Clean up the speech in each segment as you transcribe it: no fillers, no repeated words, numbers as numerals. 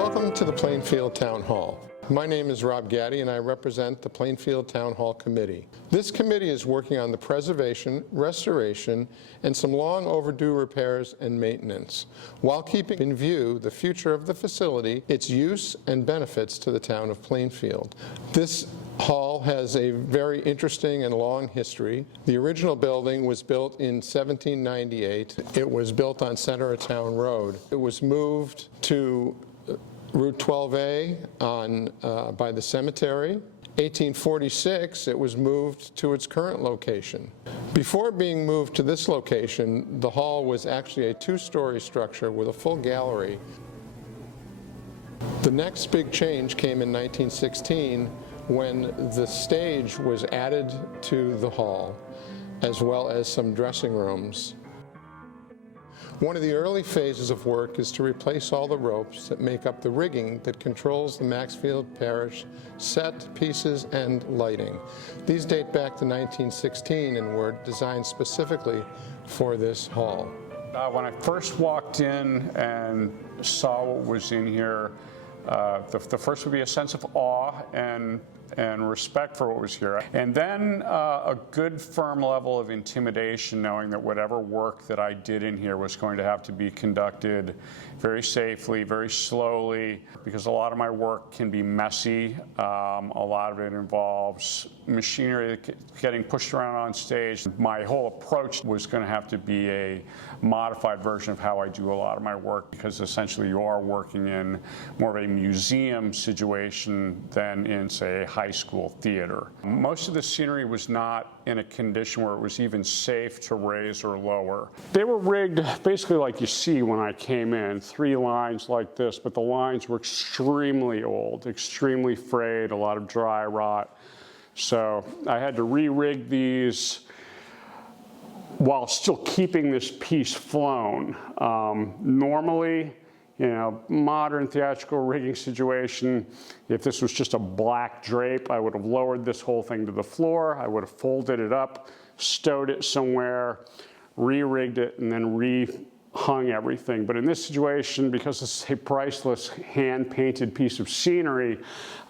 Welcome to the Plainfield Town Hall. My name is Rob Gattie and I represent the Plainfield Town Hall Committee. This committee is working on the preservation, restoration, and some long overdue repairs and maintenance, while keeping in view the future of the facility, its use and benefits to the town of Plainfield. This hall has a very interesting and long history. The original building was built in 1798. It was built on Center of Town Road. It was moved to Route 12A by the cemetery. 1846, it was moved to its current location. Before being moved to this location, the hall was actually a two-story structure with a full gallery. The next big change came in 1916 when the stage was added to the hall, as well as some dressing rooms. One of the early phases of work is to replace all the ropes that make up the rigging that controls the Maxfield Parrish set, pieces, and lighting. These date back to 1916 and were designed specifically for this hall. When I first walked in and saw what was in here, the first would be a sense of awe and respect for what was here. And then a good firm level of intimidation, knowing that whatever work that I did in here was going to have to be conducted very safely, very slowly, because a lot of my work can be messy. A lot of it involves machinery getting pushed around on stage. My whole approach was going to have to be a modified version of how I do a lot of my work, because essentially you are working in more of a museum situation than in, say, a high school theater. Most of the scenery was not in a condition where it was even safe to raise or lower. They were rigged basically like you see when I came in, 3 lines like this, but the lines were extremely old, extremely frayed, a lot of dry rot. So I had to re-rig these while still keeping this piece flown. Normally, you know, modern theatrical rigging situation, if this was just a black drape, I would have lowered this whole thing to the floor, I would have folded it up, stowed it somewhere, re-rigged it, and then re-hung everything. But in this situation, because it's a priceless hand-painted piece of scenery,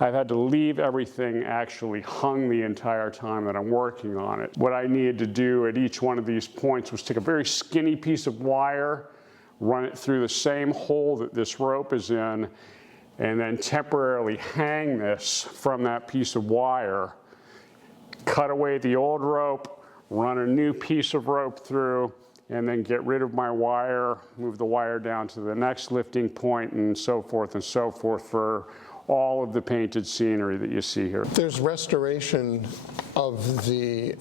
I've had to leave everything actually hung the entire time that I'm working on it. What I needed to do at each one of these points was take a very skinny piece of wire, run it through the same hole that this rope is in, and then temporarily hang this from that piece of wire, cut away the old rope, run a new piece of rope through, and then get rid of my wire, move the wire down to the next lifting point, and so forth for all of the painted scenery that you see here. There's restoration of the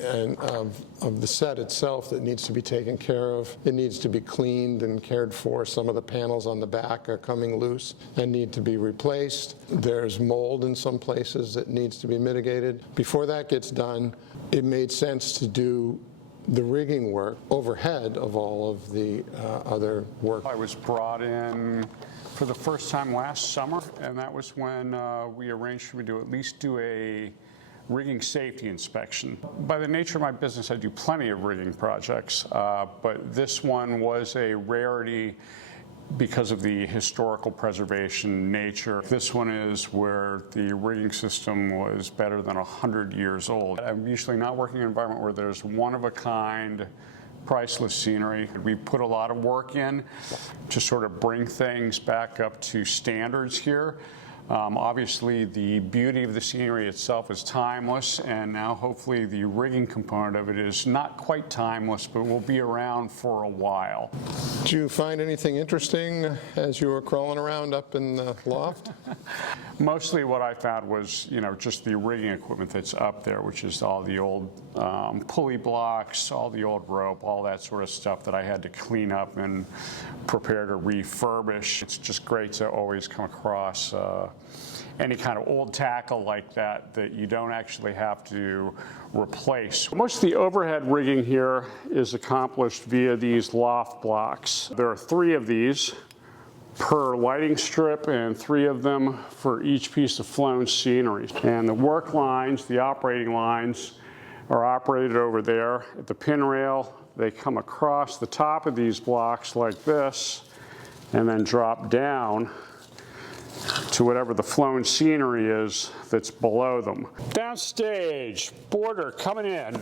set itself that needs to be taken care of. It needs to be cleaned and cared for. Some of the panels on the back are coming loose and need to be replaced. There's mold in some places that needs to be mitigated. Before that gets done, it made sense to do the rigging work overhead of all of the other work. I was brought in for the first time last summer, and that was when we arranged for me to at least do a rigging safety inspection. By the nature of my business, I do plenty of rigging projects, but this one was a rarity because of the historical preservation nature. This one is where the rigging system was better than 100 years old. I'm usually not working in an environment where there's one-of-a-kind priceless scenery. We put a lot of work in to sort of bring things back up to standards here. Obviously, the beauty of the scenery itself is timeless, and now hopefully the rigging component of it is not quite timeless, but will be around for a while. Did you find anything interesting as you were crawling around up in the loft? Mostly what I found was, you know, just the rigging equipment that's up there, which is all the old pulley blocks, all the old rope, all that sort of stuff that I had to clean up and prepare to refurbish. It's just great to always come across any kind of old tackle like that that you don't actually have to replace. Most of the overhead rigging here is accomplished via these loft blocks. There are 3 of these per lighting strip and 3 of them for each piece of flown scenery. And the work lines, the operating lines, are operated over there at the pin rail. They come across the top of these blocks like this and then drop down to whatever the flowing scenery is that's below them. Downstage, border coming in.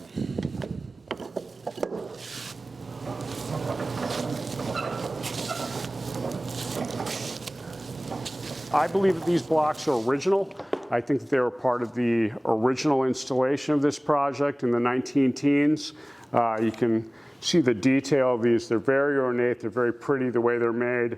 I believe that these blocks are original. I think that they were part of the original installation of this project in the 19-teens. You can see the detail of these. They're very ornate, they're very pretty the way they're made.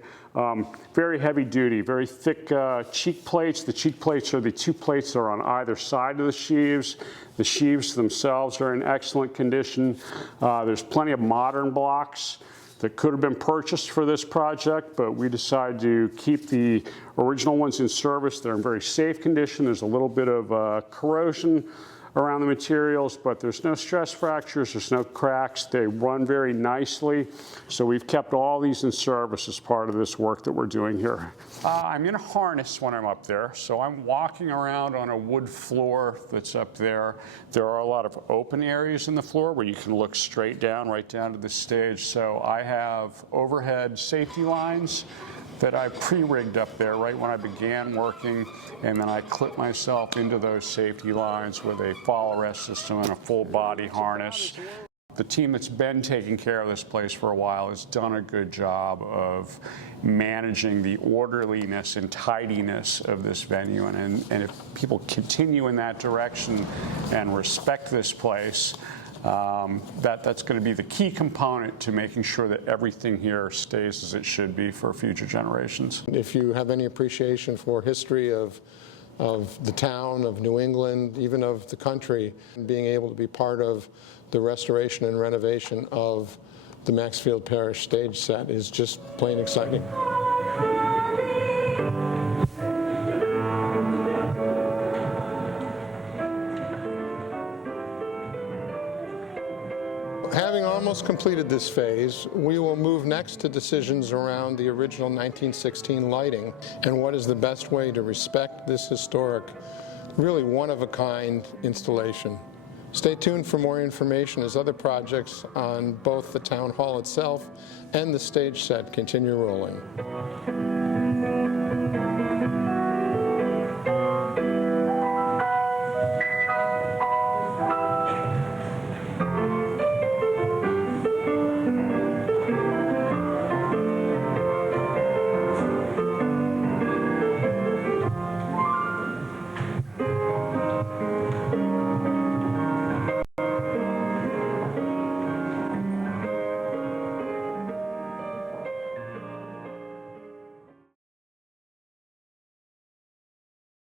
Very heavy duty, very thick cheek plates. The cheek plates are the two plates that are on either side of the sheaves. The sheaves themselves are in excellent condition. There's plenty of modern blocks that could have been purchased for this project, but we decided to keep the original ones in service. They're in very safe condition. There's a little bit of corrosion around the materials, but there's no stress fractures, there's no cracks. They run very nicely. So we've kept all these in service as part of this work that we're doing here. I'm in a harness when I'm up there, so I'm walking around on a wood floor that's up there. There are a lot of open areas in the floor where you can look straight down, right down to the stage. So I have overhead safety lines that I pre-rigged up there right when I began working, and then I clip myself into those safety lines with a fall arrest system and a full body harness. The team that's been taking care of this place for a while has done a good job of managing the orderliness and tidiness of this venue, and if people continue in that direction and respect this place, that's going to be the key component to making sure that everything here stays as it should be for future generations. If you have any appreciation for history of the town, of New England, even of the country, being able to be part of the restoration and renovation of the Maxfield Parrish Stage Set is just plain exciting. Having almost completed this phase, we will move next to decisions around the original 1916 lighting and what is the best way to respect this historic, really one-of-a-kind installation. Stay tuned for more information as other projects on both the town hall itself and the stage set continue rolling.